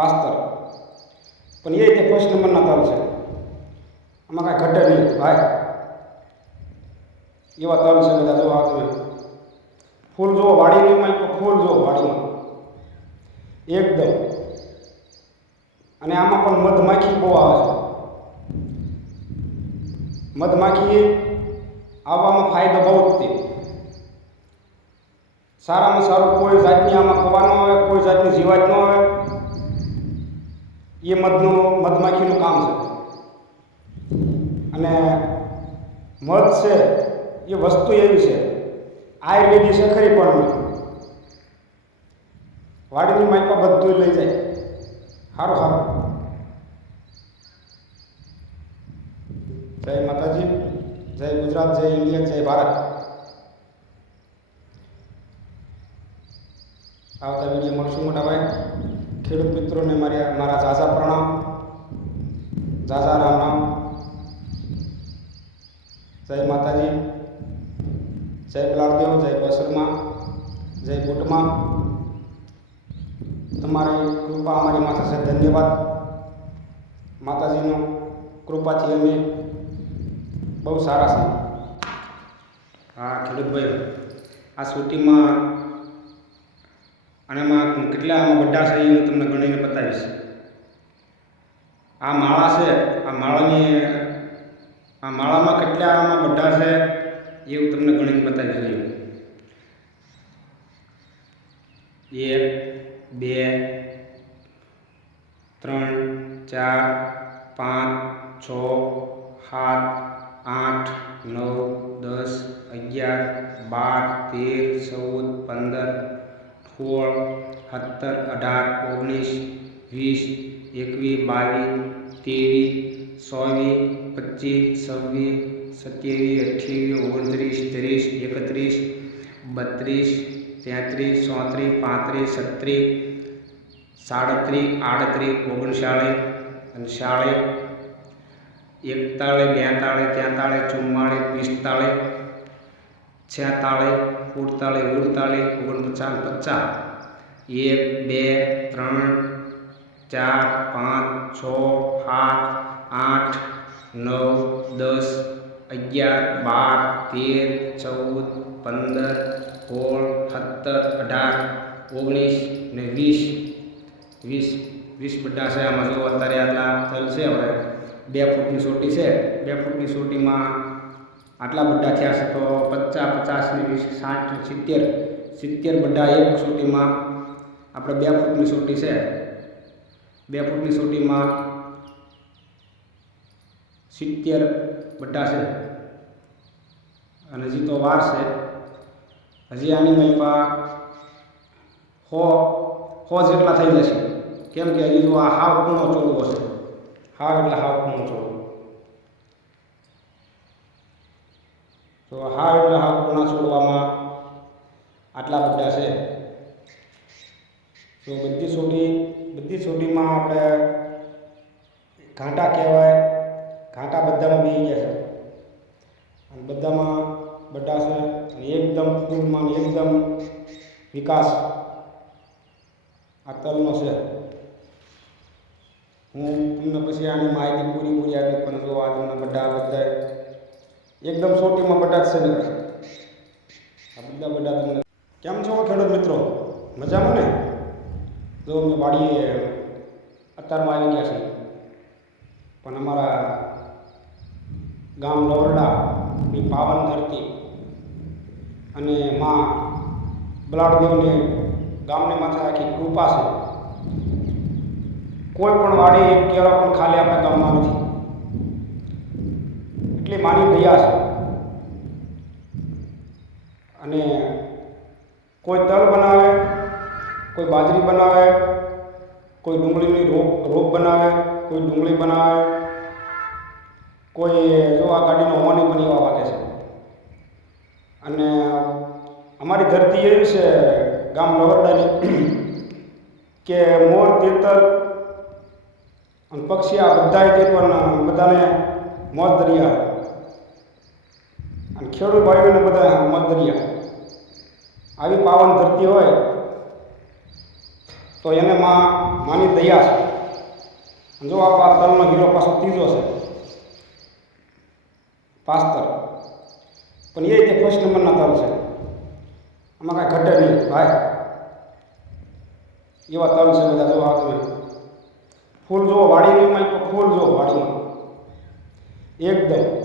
પાસ્તર. પણ એ તે ફર્સ્ટ નંબરના તલ છે. આમાં કાંઈ ઘટે નહીં. ભાઈ, એવા તલ છે બધા જોવા તમે. ફૂલ જુઓ, વાડીમાં ફૂલ જુઓ વાડીમાં. એકદમ. અને આમાં પણ મધમાખી બહુ આવે છે. મધમાખી આવવામાં ફાયદો બહુ જ તે સારામાં સારું, કોઈ જાતની આમાં કવા ન આવે, કોઈ જાતની જીવાત ન આવે. એ મધનું, મધમાખીનું કામ છે. અને મધ છે, એ વસ્તુ એવી છે આયુર્વેદિક છે ખરી પણ વાડીની માઇપા બધું લઈ જાય. સારું સારું જય માતાજી, જય ગુજરાત, જય ઇન્ડિયા, જય ભારત. આવતા વીડિયો મળશું મોટા ભાઈ. ખેડૂત મિત્રોને મારી મારા ઝાઝા પ્રણામ. ઝાઝા રામ રામ. જય માતાજી. જય બલાદેવ જય બસરમાં, જય બુટમાં તમારી કૃપા અમારી માથે છે. ધન્યવાદ. માતાજીનો કૃપાથી અમે બહુ સારા છે હા ખેડૂતભાઈ આ સુટીમાં અને આમાં કેટલા આમાં બધા છે એ હું તમને ગણીને બતાવીશ. આ માળા છે, આ માળાની, આ માળામાં કેટલા આમાં બધા છે એ હું તમને ગણીને બતાવીશ જોયું એક, બે, ત્રણ, ચાર, પાંચ, છ, સાત, આઠ, નવ, દસ, અગિયાર, બાર, તેર, ચૌદ, પંદર સોળ, સત્તર, અઢાર, ઓગણીસ, વીસ, એકવીસ, બાવીસ, ત્રેવીસ, ચોવીસ, પચીસ, છવ્વીસ, સત્યાવીસ, અઠ્યાવીસ, ઓગણત્રીસ, ત્રીસ, એકત્રીસ, બત્રીસ, તેત્રીસ, ચોત્રીસ, પાંત્રીસ, છત્રીસ, સાડત્રીસ, આડત્રીસ, ઓગણચાળીસ અને સાળીસ એકતાળીસ, બેતાળીસ, તેતાળીસ, ચુમ્માળીસ, પિસ્તાળીસ છેતાળીસ સુડતાળીસ ઉડતાળીસ ઓગણપચાસ પચાસ એક બે ત્રણ ચાર પાંચ છ સાત આઠ નવ દસ અગિયાર બાર તેર ચૌદ પંદર સોળ સત્તર અઢાર ઓગણીસ ને વીસ વીસ વીસ બધા છે આમાં જો અત્યારે આટલા થયેલ છે હવે બે ફૂટની સોટી છે બે ફૂટની સોટીમાં આટલા બધા થયા છે તો પચાસ પચાસ ને વીસ, સાઠ સિત્તેર. સિત્તેર બધા એક સોટીમાં આપણે બે ફૂટની સોટી છે. બે ફૂટની સોટીમાં સિત્તેર બધા છે. અને હજી તો વાર છે. હજી આની મહિમા હો હો જેટલા થઈ જશે. કેમ કે હજી તો આ હાવ કૂણો ચોરવો છે. હાવ એટલે હાવ કૂણો ચોળવો તો હાવ એટલે હાવ કૂણા છોડવામાં આટલા બધા છે? તો બધી સોટી, બધી સોટીમાં આપણે ઘાંટા કહેવાય. ઘાંટા બધામાં બી ગયા છે. અને બધામાં બધા છે. અને એકદમ ફૂલમાં એકદમ વિકાસ આ તલનો છે. હું તમને પછી આની માહિતી પૂરી પૂરી આપી પણ જો આ તમને બધા બધા એકદમ સોટીમાં બટાટ છે ને. આ બધા બટાટ તમને કેમ છો ખેડૂત મિત્રો? મજામાં ને? જો અમે વાડીએ અત્યારમાં આવી ગયા છે. પણ અમારા ગામ લવરડાની પાવન ધરતી અને માં બલાડદેવની ગામને માથે આખી કૃપા છે. કોઈ પણ વાડી એક કેળો પણ ખાલી આપણા ગામમાં નથી. એટલી માની દયા છે. અને કોઈ તલ બનાવે, કોઈ બાજરી બનાવે, કોઈ ડુંગળીની રોપ રોપ બનાવે, કોઈ ડુંગળી બનાવે, કોઈ જો આ ગાડીનો હોવાની પણ એવા વાગે છે. અને અમારી ધરતી એવી છે ગામ નવરડાની કે મોર તીતર અને પક્ષી આ બધા તે પણ બધાને મોત દરિયા. અને ખેડૂત ભાઈઓને બધા મોત દરિયા. આવી પાવન ધરતી હોય તો એને માં માની દયા છે. જો આ તલનો હીરો પાછો ત્રીજો છે, પાસ્તર. પણ એ રીતે ફર્સ્ટ નંબરના તલ છે. આમાં કાંઈ ઘટે નહીં, ભાઈ. એવા તલ છે બધા જોવા તમે ફૂલ જુઓ, વાડીમાં ફૂલ જુઓ, વાડીમાં. એકદમ.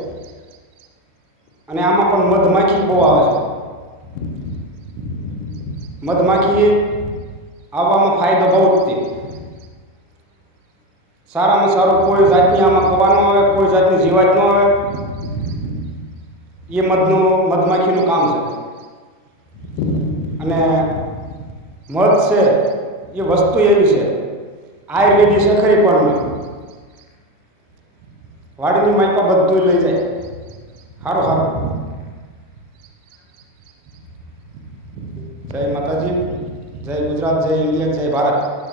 અને આમાં પણ મધમાખી બહુ આવે છે. મધમાખી આવવામાં ફાયદો બહુ જ સારામાં સારું કોઈ જાતની આમાં કવા ન આવે, કોઈ જાતની જીવાત ન આવે. એ મધનું, મધમાખીનું કામ છે. અને મધ છે, એ વસ્તુ એવી છે, આયુર્વેદિક છે ખરી પણ વાડીની માઇપા બધું લઈ જાય. સારું સારું જય માતાજી જય ગુજરાત જય ઇન્ડિયા જય ભારત.